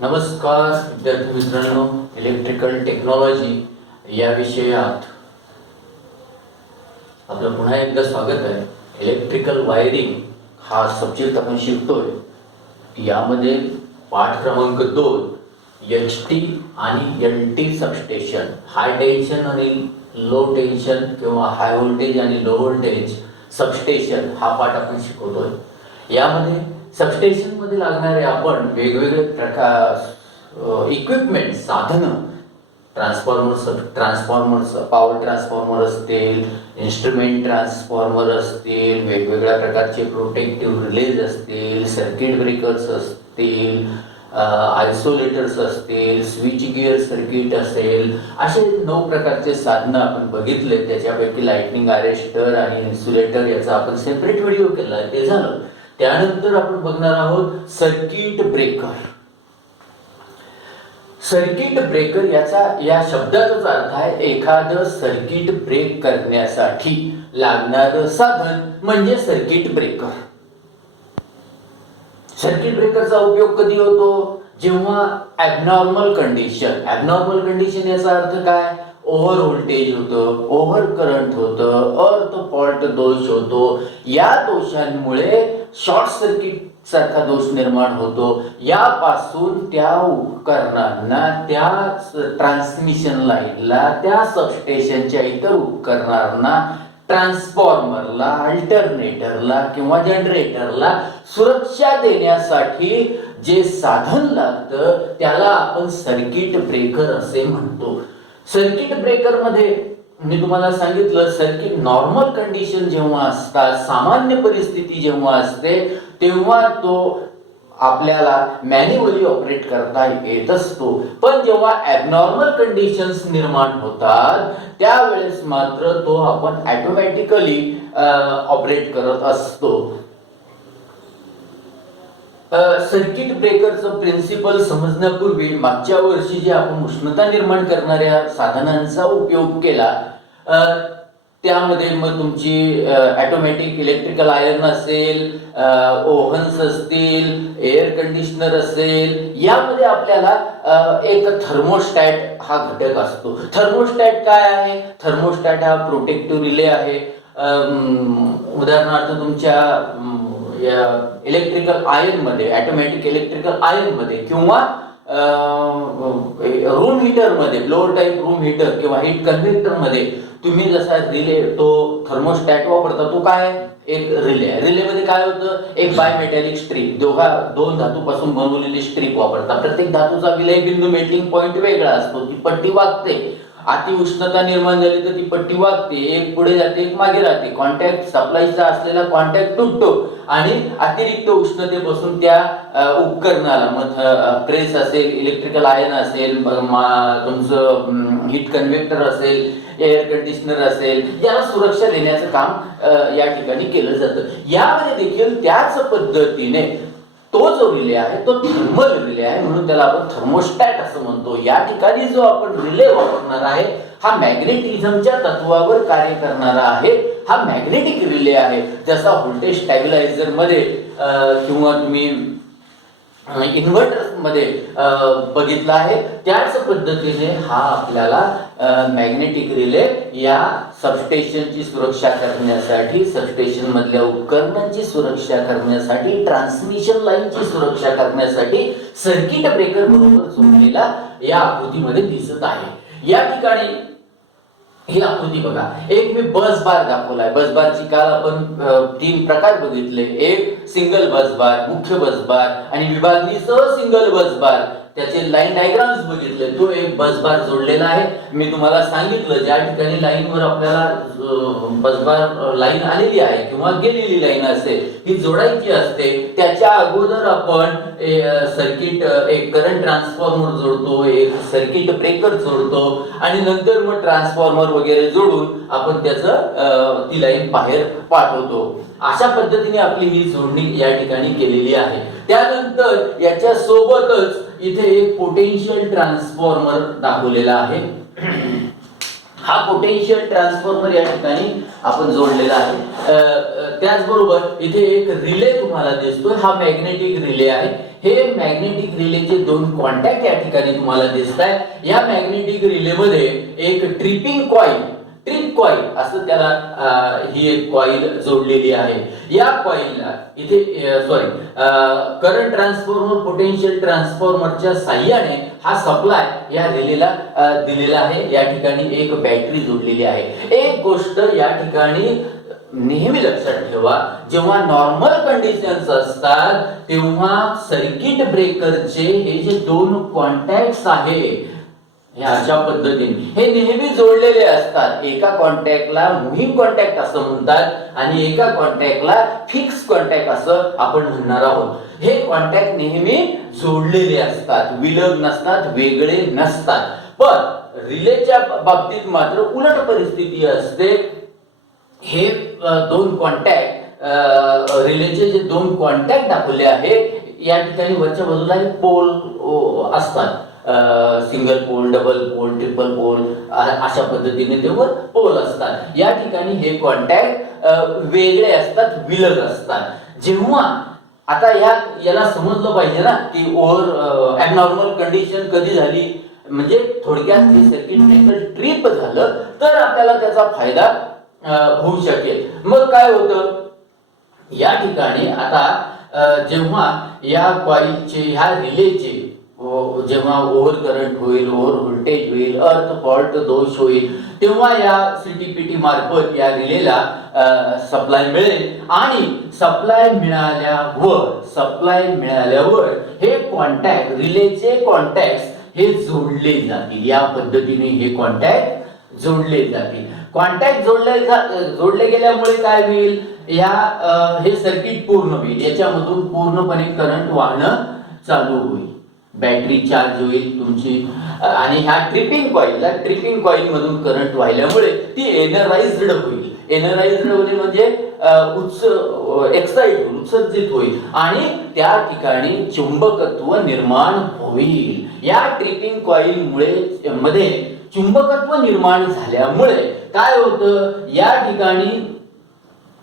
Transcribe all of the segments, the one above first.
नमस्कार विद्यार्थी मित्रांनो, इलेक्ट्रिकल टेक्नॉलॉजी या विषयात आपलं पुन्हा एकदा स्वागत आहे. इलेक्ट्रिकल वायरिंग हा सब्जेक्ट आपण शिकतोय. यामध्ये पाठ क्रमांक 2 HT आणि LT सबस्टेशन, हाय टेन्शन आणि लो टेन्शन किंवा हाय व्होल्टेज आणि लो व्होल्टेज सबस्टेशन हा पाठ आपण शिकवतोय. यामध्ये सबस्टेशन मध्ये लागणारे आपण वेगवेगळे प्रकार इक्विपमेंट साधनं, ट्रान्सफॉर्मर्स पॉवर ट्रान्सफॉर्मर असतील, इन्स्ट्रुमेंट ट्रान्सफॉर्मर असतील, वेगवेगळ्या प्रकारचे प्रोटेक्टिव्ह रिलेज असतील, सर्किट ब्रेकर्स असतील, आयसोलेटर्स असतील, स्विच गिअर सर्किट असेल, असे 9 प्रकारचे साधनं आपण बघितले. त्याच्यापैकी लाइटनिंग अरेस्टर आणि इन्सुलेटर याचा आपण सेपरेट व्हिडिओ केला, ते झालं. त्यानंतर आपण बघणार आहोत सर्किट ब्रेकर. सर्किट ब्रेकर या शब्दाचाच अर्थ आहे एखादं सर्किट ब्रेक करण्यासाठी लागणारं साधन म्हणजे सर्किट ब्रेकर. सर्किट ब्रेकरचा उपयोग कधी होतो? जेव्हा ॲबनॉर्मल कंडिशन याचा अर्थ काय? ओव्हर व्होल्टेज होतं, ओव्हर करंट होतं, अर्थ फॉल्ट दोष होतो. या दोषांमुळे शॉर्ट सर्किट सारखा दोष निर्माण होतो. यापासून त्या उपकरणांना, त्या ट्रान्समिशन लाईनला, त्या सबस्टेशनच्या इतर उपकरणांना, ट्रान्सफॉर्मरला, अल्टरनेटरला किंवा जनरेटरला सुरक्षा देण्यासाठी जे साधन लागतं त्याला आपण सर्किट ब्रेकर असे म्हणतो. सर्किट ब्रेकर मध्ये मी तुम्हाला सांगितलं, सर्किट नॉर्मल कंडिशन जेव्हा असतात, सामान्य परिस्थिती जेव्हा असते, तेव्हा तो आपल्याला मॅन्युअली ऑपरेट करता येत असतो. पण जेव्हा ॲबनॉर्मल कंडिशन्स निर्माण होतात त्यावेळेस मात्र तो आपण ऑटोमॅटिकली ऑपरेट करत असतो. सर्किट ब्रेकरचं प्रिन्सिपल समजण्यापूर्वी मागच्या वर्षी जे आपण उष्णता निर्माण करणाऱ्या साधनांचा उपयोग केला, त्यामध्ये मग तुमची ऑटोमॅटिक इलेक्ट्रिकल आयर्न असेल, ओव्हन्स असतील, एअर कंडिशनर असेल, यामध्ये आपल्याला एक थर्मोस्टॅट हा घटक असतो. थर्मोस्टॅट काय आहे? थर्मोस्टॅट हा प्रोटेक्टिव्ह रिले आहे. उदाहरणार्थ तुमच्या या इलेक्ट्रिकल आयर्न मध्ये, ऑटोमॅटिक इलेक्ट्रिकल आयर्न मध्ये किंवा रूम हीटर मध्ये, ब्लोअर टाईप रूम हीटर किंवा हीट कन्व्हेक्टर मध्ये तुम्ही जसा रिले, तो थर्मोस्टॅट वापरता, तो काय? एक रिले आहे. रिले मध्ये काय होतं? एक बायमेटॅलिक स्ट्रीप, दोन धातूपासून बनवलेली स्ट्रीप वापरता. प्रत्येक धातूचा विलय बिंदू, मेल्टिंग पॉइंट वेगळा असतो. ती पट्टी वागते. अति उष्णता निर्माण झाली तर ती पट्टी वागते, एक पुढे जाते, एक मागे राहते. कॉन्टॅक्ट सप्लायचा असलेला कॉन्टॅक्ट तुटतो आणि अतिरिक्त उष्णतेपासून त्या उपकरणाला, मग प्रेस असेल, इलेक्ट्रिकल आयर्न असेल, तुमचं हीट कन्व्हेक्टर असेल, एअर कंडिशनर असेल, याला सुरक्षा देण्याचं काम या ठिकाणी केलं जातं. यामध्ये देखील त्याच पद्धतीने तो जो रिले आहे तो थर्मल रिले आहे, म्हणून त्याला आपण थर्मोस्टॅट असं म्हणतो. या ठिकाणी जो आपण रिले वापरणार आहे हा मॅग्नेटिझमच्या तत्वावर कार्य करणारा आहे. हा मॅग्नेटिक रिले आहे. जसा व्होल्टेज स्टॅबिलायझर मध्ये किंवा तुम्ही इन्व्हर्टर मध्ये बघितला आहे, त्याच पद्धतीने हा आपल्याला मॅग्नेटिक रिले या सबस्टेशनची सुरक्षा करण्यासाठी, सबस्टेशन मधल्या उपकरणांची सुरक्षा करण्यासाठी, ट्रान्समिशन लाईनची सुरक्षा करण्यासाठी सर्किट ब्रेकर बरोबर जोडलेला या आकृतीमध्ये दिसत आहे. या ठिकाणी ही आकृती बघा. एक मी बस बार दाखवलाय. बस बारची काल आपण 3 प्रकार बघितले. एक सिंगल बस बार, मुख्य बस बार आणि विभागणीसह सिंगल बस बार. त्याचे लाईन डायग्राम्स बघितले. तो एक बस बार जोडलेला आहे. मी तुम्हाला सांगितलं, ज्या ठिकाणी लाईनवर आपल्याला बस बार लाईन आलेली आहे किंवा गेलेली लाईन असेल, ही जोडायची असते. त्याच्या अगोदर आपण सर्किट, एक करंट ट्रान्सफॉर्मर जोडतो, एक सर्किट ब्रेकर जोडतो आणि नंतर मग ट्रान्सफॉर्मर वगैरे जोडून आपण त्याचं ती लाईन बाहेर पाठवतो. अशा पद्धतीने आपली ही जोडणी या ठिकाणी केलेली आहे. त्यानंतर याच्या सोबतच इथे एक पोटेन्शियल ट्रान्सफॉर्मर दाखवलेला आहे. हा पोटेन्शियल ट्रान्सफॉर्मर या ठिकाणी आपण जोडलेला आहे. त्याचबरोबर इथे एक रिले तुम्हाला दिसतोय. हा मॅग्नेटिक रिले आहे. हे मॅग्नेटिक रिलेचे दोन कॉन्टॅक्ट या ठिकाणी तुम्हाला दिसत आहे. या मॅग्नेटिक रिलेमध्ये एक ट्रिपिंग कॉईल, ट्रिप कॉईल असं त्याला ही एक कॉईल जोडलेली आहे. या कॉईलला इथे करंट ट्रान्सफॉर्मर, पोटेन्शियल ट्रान्सफॉर्मरच्या साहाय्याने हा सप्लाय या रिलेला दिलेला आहे. या ठिकाणी एक बॅटरी जोडलेली आहे. एक गोष्ट या ठिकाणी नेहमी लक्षात ठेवा, जेव्हा नॉर्मल कंडिशन्स असतात तेव्हा सर्किट ब्रेकरचे हे जे दोन कॉन्टॅक्ट्स आहे हे अशा पद्धतीने हे नेहमी जोडलेले असतात. एका कॉन्टॅक्टला मुव्हिंग कॉन्टॅक्ट असं म्हणतात आणि एका कॉन्टॅक्टला फिक्स कॉन्टॅक्ट असं आपण म्हणणार आहोत. हे कॉन्टॅक्ट नेहमी जोडलेले असतात, विलग नसतात, वेगळे नसतात. पण रिलेच्या बाबतीत मात्र उलट परिस्थिती असते. हे दोन कॉन्टॅक्ट रिलेचे जे दोन कॉन्टॅक्ट दाखवले आहेत या ठिकाणी वरच्या बाजूला हे पोल असतात, single pole, double pole, triple pole अशा पद्धतीने ते वर पोल असतात. या ठिकाणी हे कॉन्टॅक्ट वेगळे असतात, विलग असतात. जेव्हा आता याला समजलं पाहिजे ना की ओव्हर ॲबनॉर्मल कंडिशन कधी झाली, म्हणजे थोडक्यात हे सर्किट ब्रेकर ट्रिप झालं तर आपल्याला त्याचा फायदा होऊ शकेल. मग काय होतं या ठिकाणी आता जेव्हा या कॉइलचे ह्या रिलेचे जेव्हा ओव्हर करंट होईल, ओव्हर व्होल्टेज होईल, अर्थ फॉल्ट दोष होईल, तेव्हा या सीटीपीटी मार्फत या रिलेला सप्लाय मिळेल आणि सप्लाय मिळाल्यावर हे कॉन्टॅक्ट, रिलेचे कॉन्टॅक्ट हे जोडले जातील. या पद्धतीने हे कॉन्टॅक्ट जोडले जातील. कॉन्टॅक्ट जोडले गेल्यामुळे काय होईल, हे सर्किट पूर्ण होईल. याच्यामधून पूर्णपणे करंट वाहणं चालू होईल, बॅटरी चार्ज होईल तुमची आणि ह्या ट्रिपिंग कॉईल मधून करंट वाहिल्यामुळे ती एनर्जाइज्ड होईल. एनर्जाइज्ड होणे म्हणजे उत्सर्जित होईल आणि त्या ठिकाणी चुंबकत्व निर्माण होईल. या ट्रिपिंग कॉईल मध्ये चुंबकत्व निर्माण झाल्यामुळे काय होतं, या ठिकाणी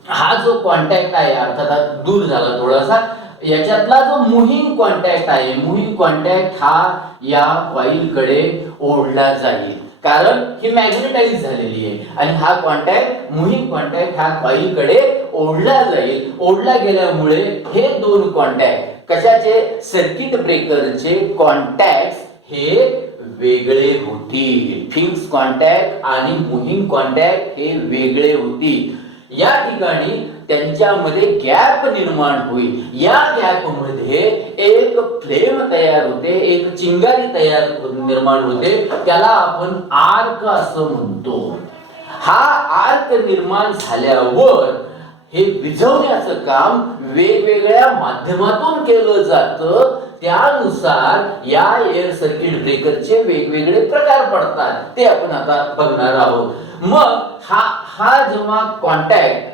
हा जो कॉन्टॅक्ट आहे अर्थात दूर झाला थोडासा, याच्यातला जो मुव्हिंग कॉन्टॅक्ट आहे, मुव्हिंग कॉन्टॅक्ट हा या कॉईल कडे ओढला जाईल, कारण ही मॅग्नेटाइज झालेली आहे आणि हा कॉन्टॅक्ट, मुव्हिंग कॉन्टॅक्ट हा कॉईल कडे ओढला जाईल. ओढला गेल्यामुळे हे दोन कॉन्टॅक्ट कशाचे, सर्किट ब्रेकरचे कॉन्टॅक्ट हे वेगळे होतील. फिक्स कॉन्टॅक्ट आणि मुव्हिंग कॉन्टॅक्ट हे वेगळे होतील. या ठिकाणी त्यांच्यामध्ये गॅप निर्माण होईल. या गॅप मध्ये एक फ्लेम तयार होते, एक चिंगारी निर्माण होते, त्याला आपण आर्क असं म्हणतो. हा आर्क निर्माण झाल्यावर हे विझवण्याचं काम वेगवेगळ्या माध्यमातून केलं जातं. त्यानुसार या एअर सर्किट ब्रेकरचे वेगवेगळे प्रकार पडतात, ते आपण आता बघणार आहोत. मग हा जेव्हा कॉन्टॅक्ट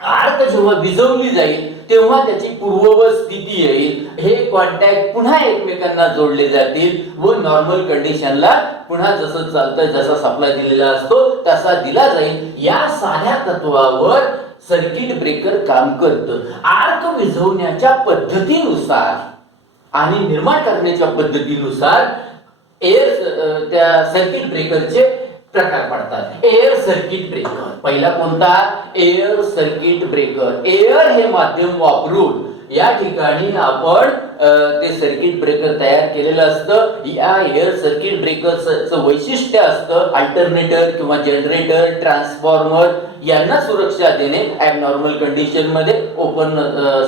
आर्क जेव्हा विझवली जाईल तेव्हा त्याची पूर्ववत स्थिती येईल. हे कॉन्टॅक्ट पुन्हा एकमेकांना जोडले जातील व नॉर्मल कंडिशनला पुन्हा जसं चालतं, जसा सप्लाय दिलेला असतो तसा दिला जाईल. या साध्या तत्वावर सर्किट ब्रेकर काम करतं. आर्क विझवण्याच्या पद्धतीनुसार आणि निर्माण करण्याच्या पद्धतीनुसार त्या सर्किट ब्रेकरचे प्रकार पडतात. एअर सर्किट ब्रेकर पहिला कोणता, एअर सर्किट ब्रेकर. एअर हे माध्यम वापरून या ठिकाणी आपण ते सर्किट ब्रेकर तयार केलेलं असतं. या एअर सर्किट ब्रेकरचं वैशिष्ट्य असतं अल्टरनेटर किंवा जनरेटर, ट्रान्सफॉर्मर यांना सुरक्षा देणे. ॲबनॉर्मल कंडिशन मध्ये ओपन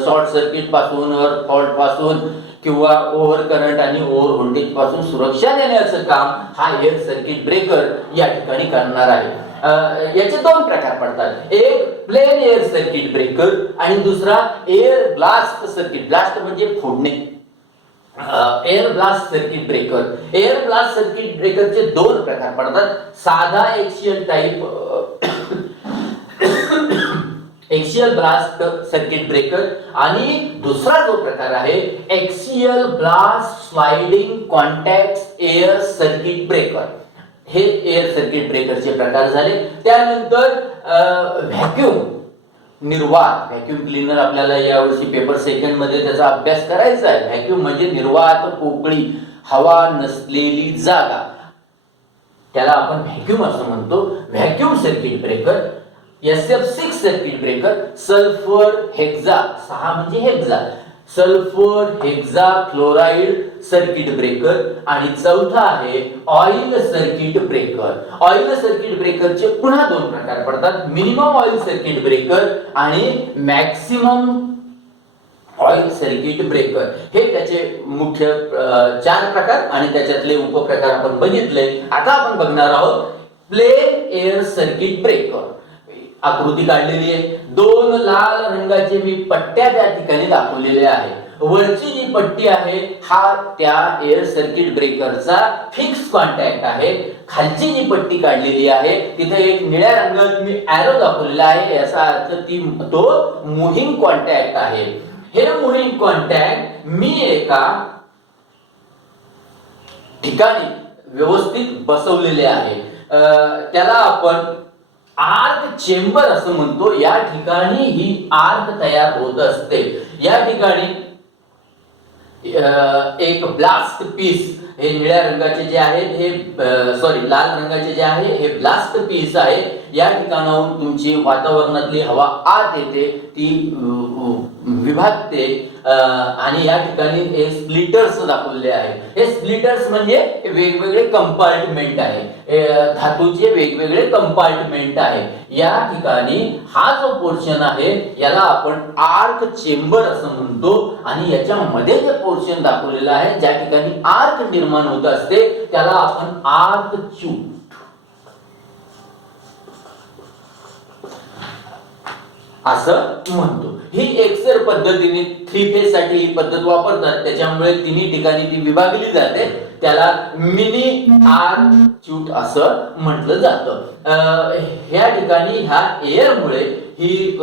शॉर्ट सर्किट पासून, अर्थ फॉल्ट पासून किंवा ओव्हर करंट आणि ओव्हर व्होल्टेज पासून सुरक्षा देण्याचं काम हा एअर सर्किट ब्रेकर या ठिकाणी करणार आहे. याचे दोन प्रकार पडतात. एक प्लेन एअर सर्किट ब्रेकर आणि दुसरा एअर ब्लास्ट सर्किट. ब्लास्ट म्हणजे फोडणे. Air blast circuit breaker. Air blast circuit ब्रेकरचे दोन प्रकार पडतात. साधा axial type axial blast circuit breaker आणि दुसरा जो प्रकार आहे axial blast sliding contact air circuit breaker. हे एअर सर्किट ब्रेकरचे प्रकार झाले. त्यानंतर व्हॅक्यूम निर्वात, व्हॅक्यूम क्लीनर आपल्याला यावर्षी पेपर सेकंड मध्ये त्याचा अभ्यास करायचा आहे. व्हॅक्यूम म्हणजे निर्वात पोकळी, हवा नसलेली जागा, त्याला आपण व्हॅक्यूम असं म्हणतो. Vacuum circuit breaker, SF6 circuit breaker, sulphur hexa, 6 म्हणजे hexa, sulphur hexa chloride circuit breaker, आणि चौथा आहे oil circuit breaker. Oil circuit ब्रेकरचे पुन्हा दोन प्रकार पडतात, मिनिमम ऑइल सर्किट ब्रेकर आणि मॅक्सिमम ऑइल सर्किट ब्रेकर. हे त्याचे मुख्य 4 प्रकार आणि त्याच्यातले उपप्रकार आपण बघितले. आता आपण बघणार आहोत प्लेन एअर सर्किट ब्रेकर. आकृती काढलेली आहे, 2 लाल रंगाचे मी पट्ट्या त्या ठिकाणी दाखवलेल्या आहे. वरची जी पट्टी आहे हा त्या एअर सर्किट ब्रेकरचा फिक्स कॉन्टॅक्ट आहे. खालची जी पट्टी काढलेली आहे तिथे एक निळ्या रंगात मी ॲरो दाखवलेला आहे, याचा अर्थ तो मुव्हिंग कॉन्टॅक्ट आहे. हे मुव्हिंग कॉन्टॅक्ट मी एका ठिकाणी व्यवस्थित बसवलेले आहे. त्याला आपण आर्क चेंबर असं म्हणतो. या ठिकाणी ही आर्क तयार होत असते. या ठिकाणी एक ब्लास्ट पीस, हे निळ्या रंगाचे जे आहेत हे लाल रंगाचे जे आहे हे ब्लास्ट पीस आहे. या ठिकाणाहून तुमची वातावरणातली हवा आत येते, ती विभागते आणि या ठिकाणी हे स्प्लिटर्स दाखवले आहेत. हे स्प्लिटर्स म्हणजे वेगवेगळे कंपार्टमेंट आहे, धातूचे वेगवेगळे कंपार्टमेंट आहे. या ठिकाणी हा जो पोर्शन आहे याला आपण आर्क चेंबर असं म्हणतो आणि याच्यामध्ये जे पोर्शन दाखवलेलं आहे ज्या ठिकाणी आर्क निर्माण होत असते त्याला आपण आर्क च्यूट असं म्हणतो. ही एकसर पद्धतीने 3 फेज साठी ही पद्धत वापरतात, त्याच्यामुळे तिन्ही ठिकाणी ती विभागली जाते. त्याला मिनी आर्क च्यूट असं म्हटलं जातं. ह्या ठिकाणी ह्या एअरमुळे ही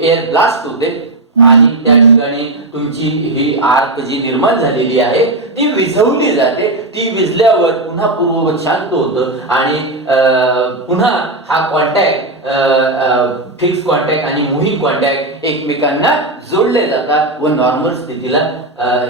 एअर ब्लास्ट होते आणि त्या ठिकाणी तुमची ही आर्क जी निर्माण झालेली आहे ती विझवली जाते. ती विझल्यावर पुन्हा पूर्ववत शांत होतं आणि पुन्हा हा कॉन्टॅक्ट फिक्स कॉन्टॅक्ट आणि मुव्हिंग कॉन्टॅक्ट एकमेकांना जोडले जातात व नॉर्मल स्थितीला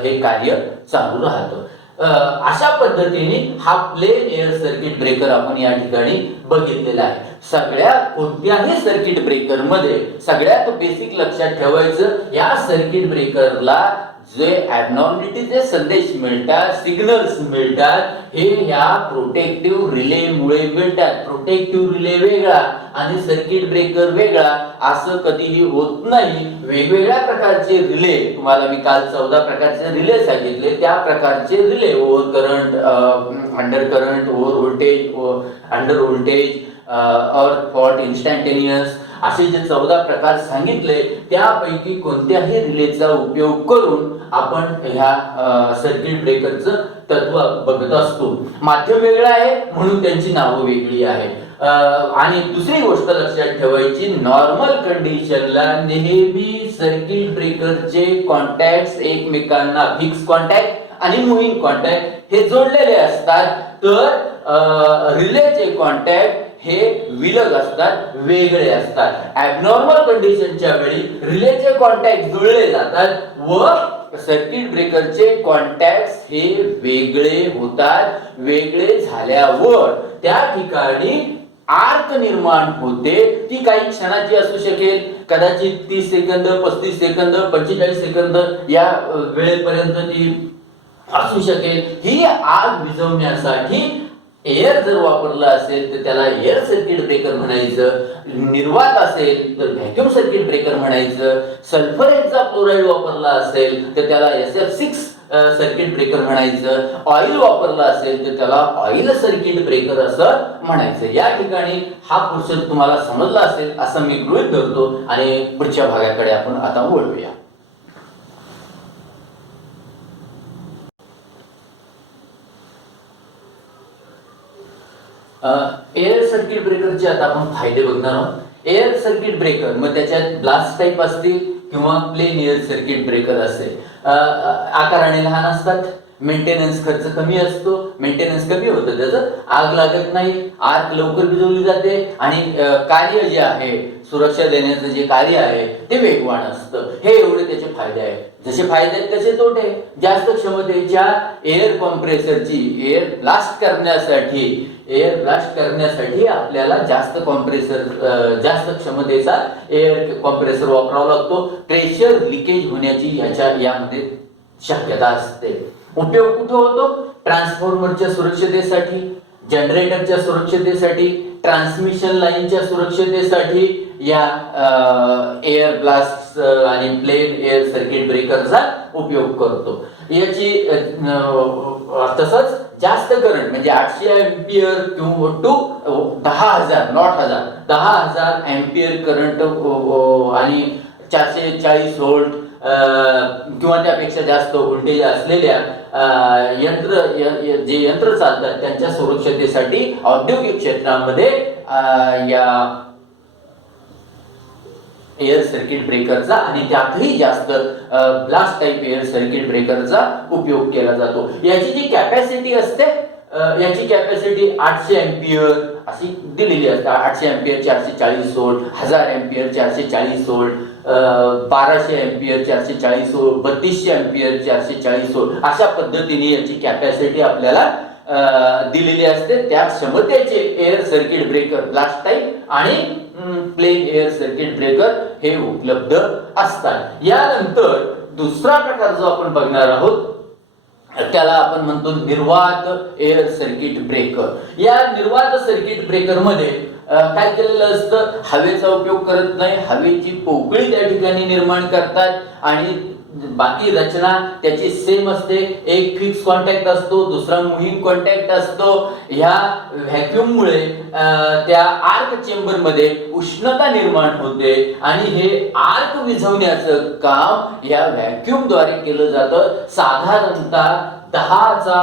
हे कार्य चालू राहतं. अशा पद्धतीने हा प्लेन एअर सर्किट ब्रेकर आपण या ठिकाणी बघितलेला आहे. सगळ्या कोणत्याही सर्किट ब्रेकर मध्ये सगळ्यात बेसिक लक्षात ठेवायचं, या सर्किट ब्रेकरला जे ॲबनॉर्मॅलिटीचे संदेश मिळतात, सिग्नल्स मिळतात, हे ह्या प्रोटेक्टिव्ह रिले मुळे मिळतात. प्रोटेक्टिव्ह रिले वेगळा आणि सर्किट ब्रेकर वेगळा असं कधीही होत नाही. वेगवेगळ्या प्रकारचे रिले, तुम्हाला मी काल 14 प्रकारचे रिले सांगितले, त्या प्रकारचे relay over current, under current, over voltage, under voltage, अर्थ फॉल्ट, इन्स्टंटेनियस, असे जे 14 प्रकार सांगितले त्यापैकी कोणत्याही रिलेचा उपयोग करून आपण ह्या सर्किट ब्रेकरचं तत्व बघत असतो. माध्यम वेगळं आहे म्हणून त्यांची नावं वेगळी आहेत. आणि दुसरी गोष्ट लक्षात ठेवायची, नॉर्मल कंडिशनला नेहमी सर्किट ब्रेकरचे कॉन्टॅक्ट एकमेकांना फिक्स कॉन्टॅक्ट आणि मुव्हिंग कॉन्टॅक्ट हे जोडलेले असतात, तर रिलेचे कॉन्टॅक्ट हे विलग असतात, वेगळे असतात. ॲबनॉर्मल कंडिशनच्या वेळी रिलेचे कॉन्टॅक्ट जुळले जातात व सर्किट ब्रेकरचे कॉन्टॅक्ट्स हे वेगळे होतात. वेगळे झाल्यावर त्या ठिकाणी आर्क निर्माण होते. ती काही क्षणाची असू शकेल, कदाचित 30 सेकंद, 35 सेकंद, 45 सेकंद या वेळेपर्यंत ती असू शकेल. ही आग विझवण्यासाठी एअर जर वापरला असेल तर त्याला एअर सर्किट ब्रेकर म्हणायचं, निर्वात असेल तर व्हॅक्यूम सर्किट ब्रेकर म्हणायचं, सल्फर हेक्सा क्लोराइड वापरला असेल तर त्याला SF6 सर्किट ब्रेकर म्हणायचं, ऑइल वापरला असेल तर त्याला ऑइल सर्किट ब्रेकर असं म्हणायचं. या ठिकाणी हा पोर्शन तुम्हाला समजला असेल असं मी गृहीत धरतो आणि पुढच्या भागाकडे आपण आता वळूया. एअर सर्किट ब्रेकरचे आता आपण फायदे बघणार आहोत. एअर सर्किट ब्रेकर मग त्याच्यात ब्लास्ट टाईप असतील किंवा प्लेन एअर सर्किट ब्रेकर असेल. आकाराने लहान असतात, मेंटेनन्स खर्च कमी असतो, मेंटेनन्स कमी होतं, त्याचं आग लागत नाही, आग लवकर विझवली जाते आणि कार्य जे आहे सुरक्षा देण्याचं जे कार्य आहे ते वेगवान असतं. हे एवढे त्याचे फायदे आहेत. जसे फायदे आहेत तसे तोटे. जास्त क्षमतेच्या एअर कॉम्प्रेसरची एअर ब्लास्ट करण्यासाठी आपल्याला जास्त जास्त क्षमतेचा एअर कॉम्प्रेसर वापरावा लागतो. प्रेशर लिकेज होण्याची यामध्ये शक्यता असते. उपयोग कुठे होतो? ट्रान्सफॉर्मरच्या सुरक्षतेसाठी, जनरेटरच्या सुरक्षतेसाठी, ट्रान्समिशन लाईनच्या सुरक्षतेसाठी या एअर ब्लास्ट आणि प्लेन एअर सर्किट ब्रेकरचा उपयोग करतो. याची तसंच जास्त करंट म्हणजे 800 एम्पियर किंवा टू 10,000 नॉट 10,000 एम्पियर करंट आणि 440 व्होल्ट किंवा त्यापेक्षा जास्त व्होल्टेज असलेल्या जे यंत्र चालतात त्यांच्या सुरक्षतेसाठी औद्योगिक क्षेत्रामध्ये या एअर सर्किट ब्रेकरचा आणि त्यातही जास्त ब्लास्ट टाइप एअर सर्किट ब्रेकरचा उपयोग केला जातो. याची जी कॅपॅसिटी असते याची कॅपॅसिटी 800 एम्पियर अशी दिलेली असते. 800 ampere 440 volt, 1000 ampere 440 volt, 1200 ampere 440 volt, 3200 ampere 440 volt अशा पद्धतीने याची कॅपॅसिटी आपल्याला दिलेली असते. त्या क्षमतेचे air circuit breaker blast type आणि प्लेन एअर सर्किट ब्रेकर हे उपलब्ध असतात. यानंतर दुसरा प्रकार जो आपण बघणार आहोत त्याला आपण म्हणतो निर्वात एअर सर्किट ब्रेकर. या निर्वात सर्किट ब्रेकर मध्ये काय केलेलं असतं? हवेचा उपयोग करत नाही. हवेची पोकळी त्या ठिकाणी निर्माण करतात आणि बाकी रचना त्याची सेम असते. एक फिक्स कॉन्टॅक्ट असतो, दुसरा मूव्हिंग कॉन्टॅक्ट असतो. ह्या व्हॅक्यूम मुळे त्या आर्क चेंबर मध्ये उष्णता निर्माण होते आणि हे आर्क विझवण्याचं काम या व्हॅक्यूम द्वारे केलं जातं. साधारणतः 10⁻⁷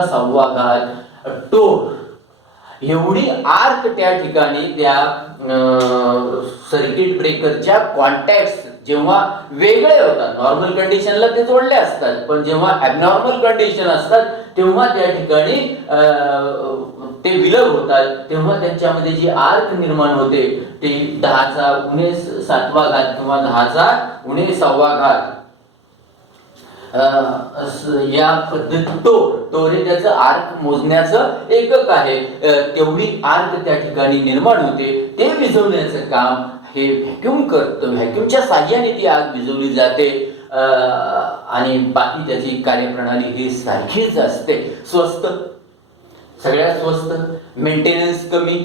10⁻⁶ टोर एवढी आर्क त्या ठिकाणी त्या सर्किट ब्रेकरच्या कॉन्टॅक्ट जेव्हा वेगळे होतात, नॉर्मल कंडिशनला ते जोडले असतात, पण जेव्हा ॲबनॉर्मल कंडिशन असतात तेव्हा त्या ठिकाणी ते विलग होतात. तेव्हा त्यांच्यामध्ये जी आर्क निर्माण होते ती 10⁻⁷ किंवा 10⁻⁰ या पद्धती टोर हे त्याचं आर्क मोजण्याचं एकक आहे. तेवढी आर्क त्या ठिकाणी निर्माण होते. ते विझवण्याचं काम हे व्हॅक्यूम करतं. व्हॅक्यूमच्या साहाय्याने ती आग विझवली जाते आणि बाकी त्याची कार्यप्रणाली ही सारखीच असते. स्वस्त, सगळ्यात स्वस्त, मेंटेनन्स कमी,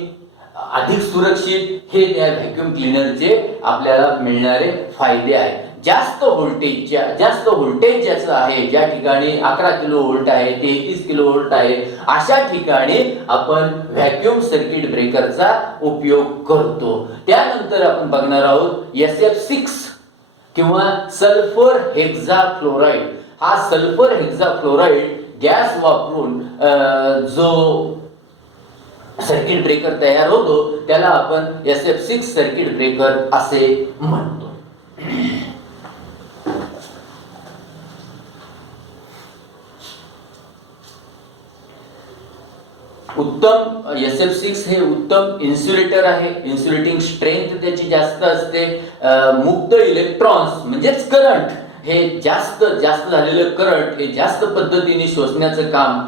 अधिक सुरक्षित हे त्या व्हॅक्यूम क्लीनरचे आपल्याला मिळणारे फायदे आहेत. जास्त व्होल्टेज ज्याचं आहे, ज्या ठिकाणी 11 किलो व्होल्ट आहे, 33 किलो व्होल्ट आहे, अशा ठिकाणी आपण व्हॅक्यूम सर्किट ब्रेकरचा उपयोग करतो. त्यानंतर आपण बघणार आहोत SF6 किंवा सल्फर हेक्साफ्लोराईड. हा सल्फर हेक्साफ्लोराईड गॅस वापरून जो सर्किट ब्रेकर तयार होतो त्याला आपण SF6 सर्किट ब्रेकर असे म्हणतो. उत्तम SF6 हे उत्तम इन्सुलेटर आहे. इन्सुलेटिंग स्ट्रेंथ त्याची जास्त असते. मुक्त इलेक्ट्रॉन्स म्हणजेच करंट हे जास्त झालेलं करंट हे जास्त पद्धतीने शोषण्याचं काम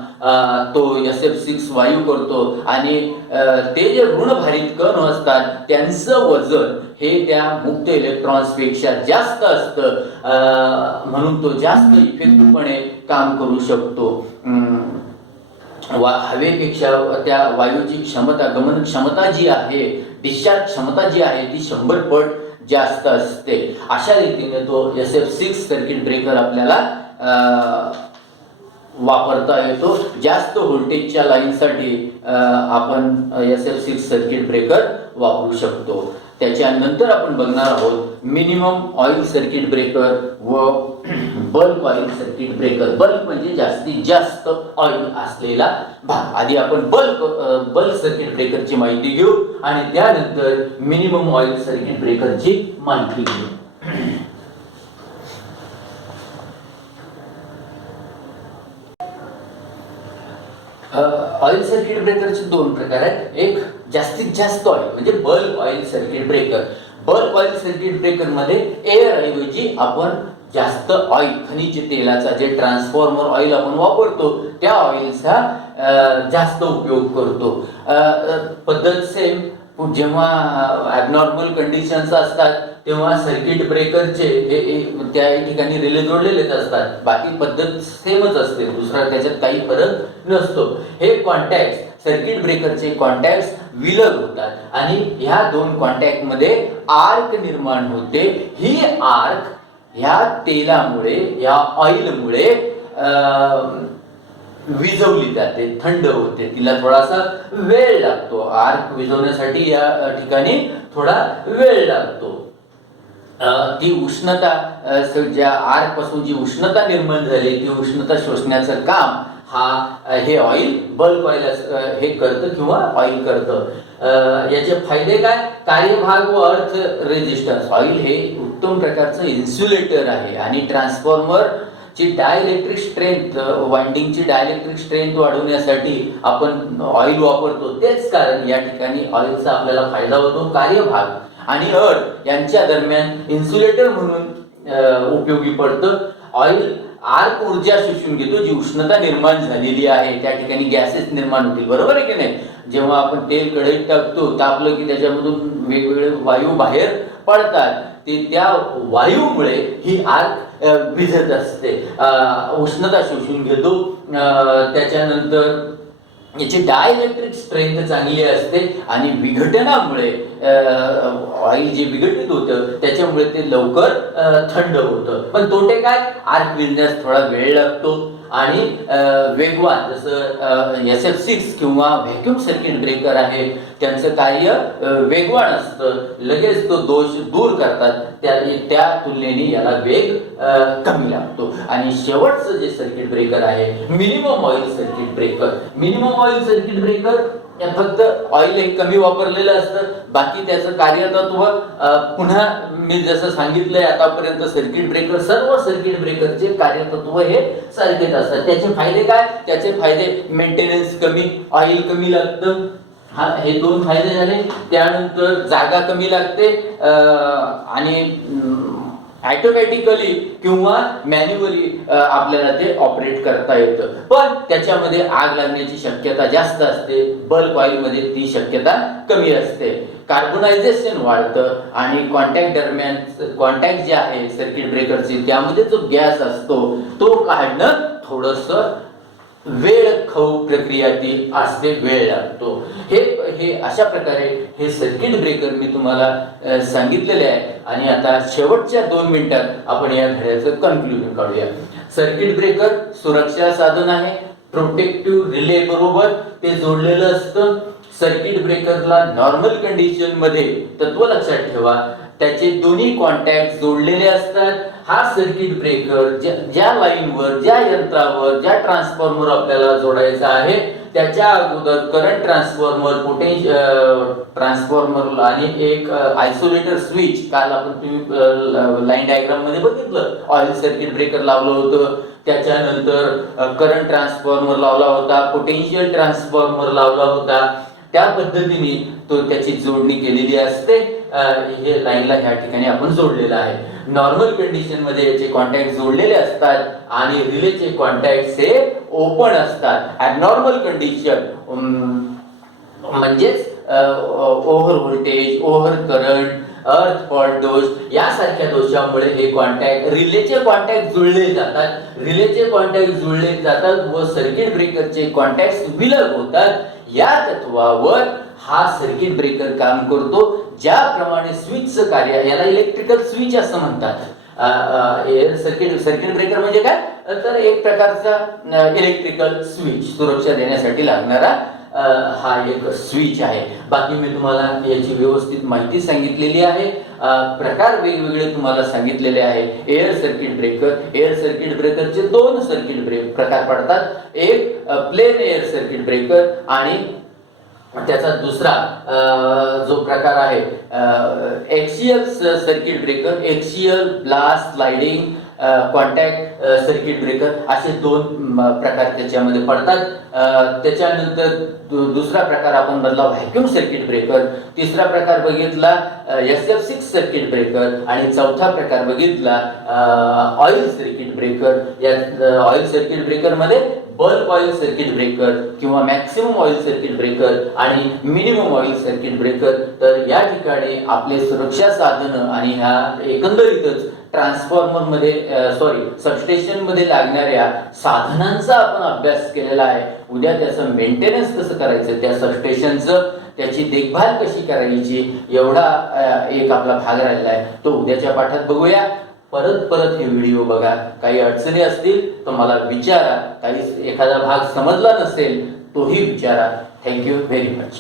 तो SF6 वायू करतो आणि ते जे ऋणभारित कण असतात त्यांचं वजन हे त्या मुक्त इलेक्ट्रॉन्स पेक्षा जास्त असतं, म्हणून तो जास्त इफेक्टिव्हपणे काम करू शकतो. हवेपेक्षा त्या वायूची क्षमता, गमन क्षमता जी आहे, डिस्चार्ज क्षमता जी आहे ती 100 पट जास्त असते. अशा रीतीने तो SF6 सर्किट ब्रेकर आपल्याला वापरता येतो. जास्त व्होल्टेजच्या लाईनसाठी आपण SF6 सर्किट ब्रेकर वापरू शकतो. त्याच्यानंतर आपण बघणार आहोत मिनिमम ऑइल सर्किट ब्रेकर व bulk oil circuit breaker. Bulk म्हणजे जास्तीत जास्त ऑइल असलेला भाग. आधी आपण बल्क सर्किट ब्रेकरची माहिती घेऊ आणि त्यानंतर मिनिमम ऑइल सर्किट ब्रेकरची माहिती घेऊ. ऑइल सर्किट ब्रेकरचे दोन प्रकार आहेत. एक जास्तीत जास्त ऑइल म्हणजे bulk oil circuit breaker. Bulk oil circuit breaker मध्ये एअर ऐवजी आपण जास्त ऑइल, खनिज तेलाचा जे ट्रान्सफॉर्मर ऑइल आपण वापरतो त्या ऑइलचा जास्त उपयोग करतो. पद्धत सेम. जेव्हा ॲबनॉर्मल कंडिशन्स असतात तेव्हा सर्किट ब्रेकरचे त्या ठिकाणी रिले जोडलेलेच असतात, बाकी पद्धत सेमच असते, दुसरा त्याच्यात काही फरक नसतो. हे कॉन्टॅक्ट सर्किट ब्रेकरचे कॉन्टॅक्ट विलग होतात आणि ह्या दोन कॉन्टॅक्ट मध्ये आर्क निर्माण होते. ही आर्क ह्या तेलामुळे, या ऑइलमुळे विझवली जाते, थंड होते. तिला थोडासा वेळ लागतो, आर्क विझवण्यासाठी या ठिकाणी थोडा वेळ लागतो. ती उष्णता, ज्या आर्क पासून जी उष्णता निर्माण झाली ती उष्णता शोषण्याचं काम हे ऑइल, बल्क ऑइल हे करतं किंवा ऑइल करतं. याचे फायदे काय? कार्यभाग व अर्थ रेजिस्टन्स. ऑइल हे उत्तम प्रकारचं इन्सुलेटर आहे आणि ट्रान्सफॉर्मर ची डायइलेक्ट्रिक स्ट्रेंथ, वाइंडिंगची डायइलेक्ट्रिक स्ट्रेंथ वाढवण्यासाठी आपण ऑइल वापरतो. तेच कारण या ठिकाणी ऑइलचा आपल्याला फायदा होतो. कार्यभाग आणि अर्थ यांच्या दरम्यान इन्सुलेटर म्हणून उपयोगी पडतं. ऑइल आर्क ऊर्जा शोषून घेतो, जी उष्णता निर्माण झालेली आहे त्या ठिकाणी गॅसेस निर्माण होतील, बरोबर आहे की नाही? जेव्हा आपण तेल कढईत टाकतो तापलं की त्याच्यामधून वेगवेगळे वायू बाहेर पडतात, ते त्या वायूमुळे ही आर्क विझत असते, उष्णता शोषून घेतो. त्याच्यानंतर याची डायइलेक्ट्रिक स्ट्रेंथ चांगली असते आणि विघटनामुळे ऑइल जे विघटित होतं त्याच्यामुळे ते लवकर थंड होतं. पण तोटे काय? आर्क विझण्यास थोडा वेळ लागतो आणि वेगवान, जसं SF6 किंवा व्हॅक्यूम सर्किट ब्रेकर आहे त्यांचं कार्य वेगवान असतं, लगेच तो दोष दूर करतात. त्या तुलनेने याला वेग कमी लागतो. आणि शेवटचं जे सर्किट ब्रेकर आहे minimum oil circuit breaker. Minimum oil circuit breaker फक्त ऑइल एक कमी वापरलेलं असतं, बाकी त्याचं कार्यतत्व पुन्हा मी जसं सांगितलंय आतापर्यंत सर्किट ब्रेकर, सर्व सर्किट ब्रेकरचे कार्यतत्व हे सारखेच असतात. त्याचे फायदे काय? त्याचे फायदे मेंटेनन्स कमी, ऑइल कमी लागतं, हे दोन फायदे झाले. त्यानंतर जागा कमी लागते आणि ऑटोमॅटिकली किंवा मॅन्युअली आपल्याला ते ऑपरेट करता येतं. पण त्याच्यामध्ये आग लागण्याची शक्यता जास्त असते, बल्क ऑइल मध्ये ती शक्यता कमी असते. कार्बोनायझेशन वाढतं आणि कॉन्टॅक्ट दरम्यान, कॉन्टॅक्ट जे आहे सर्किट ब्रेकरचे त्यामध्ये जो गॅस असतो तो काढणं थोडंसं वेळ खाऊ प्रक्रिया ती असते, वेळ लागतो. हे अशा प्रकारे हे सर्किट ब्रेकर मी तुम्हाला सांगितलेले आहे. आणि आता शेवटच्या 2 मिनिटात आपण या धड्याचं कन्क्लुजन काढूया. सर्किट ब्रेकर सुरक्षा साधन आहे, प्रोटेक्टिव्ह रिले बरोबर ते जोडलेलं असतं. सर्किट ब्रेकरला नॉर्मल कंडिशन मध्ये तत्व लक्षात ठेवा, त्याचे दोन्ही कॉन्टॅक्ट जोडलेले असतात. हा सर्किट ब्रेकर ज्या लाईनवर, ज्या यंत्रावर, ज्या ट्रान्सफॉर्मर आपल्याला जोडायचा आहे त्याच्या अगोदर करंट ट्रान्सफॉर्मर, ट्रान्सफॉर्मर आणि एक आयसोलेटर स्विच, काल आपण तुम्ही लाईन डायग्राम मध्ये बघितलं, ऑइल सर्किट ब्रेकर लावलं होतं. त्याच्यानंतर करंट ट्रान्सफॉर्मर लावला होता, पोटेन्शियल ट्रान्सफॉर्मर लावला होता. त्या पद्धतीने त्याची जोडणी केलेली असते. हे लाईनला ह्या ठिकाणी आपण जोडलेलं आहे. नॉर्मल कंडिशन मध्ये याचे कॉन्टॅक्ट जोडलेले असतात आणि रिलेचे कॉन्टॅक्ट हे ओपन असतात. ॲबनॉर्मल कंडिशन म्हणजेच ओव्हर व्होल्टेज, ओव्हर करंट, अर्थ फॉल्ट दोष यासारख्या दोषामुळे हे कॉन्टॅक्ट, रिलेचे कॉन्टॅक्ट जुळले जातात. रिलेचे कॉन्टॅक्ट जुळले जातात व सर्किट ब्रेकरचे कॉन्टॅक्ट विलग होतात. या तत्वावर हा सर्किट ब्रेकर काम करतो. ज्याप्रमाणे स्विचचं कार्य, याला इलेक्ट्रिकल स्विच असं म्हणतात. सर्किट ब्रेकर म्हणजे काय? तर एक प्रकारचा इलेक्ट्रिकल स्विच, सुरक्षा देण्यासाठी लागणारा हा एक स्विच आहे. बाकी मी तुम्हाला याची व्यवस्थित माहिती सांगितलेली आहे. प्रकार वेगवेगळे तुम्हाला सांगितलेले आहे. Air circuit breaker, air circuit ब्रेकरचे 2 सर्किट ब्रेक प्रकार पडतात. एक प्लेन एअर सर्किट ब्रेकर आणि त्याचा दुसरा जो प्रकार आहे axial circuit breaker, axial blast sliding contact circuit breaker असे दोन प्रकार त्याच्यामध्ये पडतात. त्याच्यानंतर दुसरा प्रकार आपण बघला व्हॅक्यूम सर्किट ब्रेकर, तिसरा प्रकार बघितला SF6 सर्किट ब्रेकर आणि चौथा प्रकार बघितला ऑइल सर्किट ब्रेकर. या ऑइल सर्किट ब्रेकर मध्ये बल्क ऑइल सर्किट ब्रेकर किंवा मॅक्सिमम ऑइल सर्किट ब्रेकर आणि मिनिमम ऑइल सर्किट ब्रेकर. तर या ठिकाणी आपले सुरक्षा साधनं आणि ह्या एकंदरीतच ट्रान्सफॉर्मर मध्ये सबस्टेशन मध्ये लागणाऱ्या साधनांचा आपण अभ्यास केलेला आहे. उद्या त्याचं मेंटेनन्स कसं करायचं, त्या सबस्टेशनचं त्याची देखभाल कशी करायची, एवढा एक आपला भाग राहिला आहे, तो उद्याच्या पाठात बघूया. परत हे व्हिडिओ बघा. काही अडचणी असतील तर मला विचारा. काही एखादा भाग समजला नसेल तोही विचारा. Thank you very much.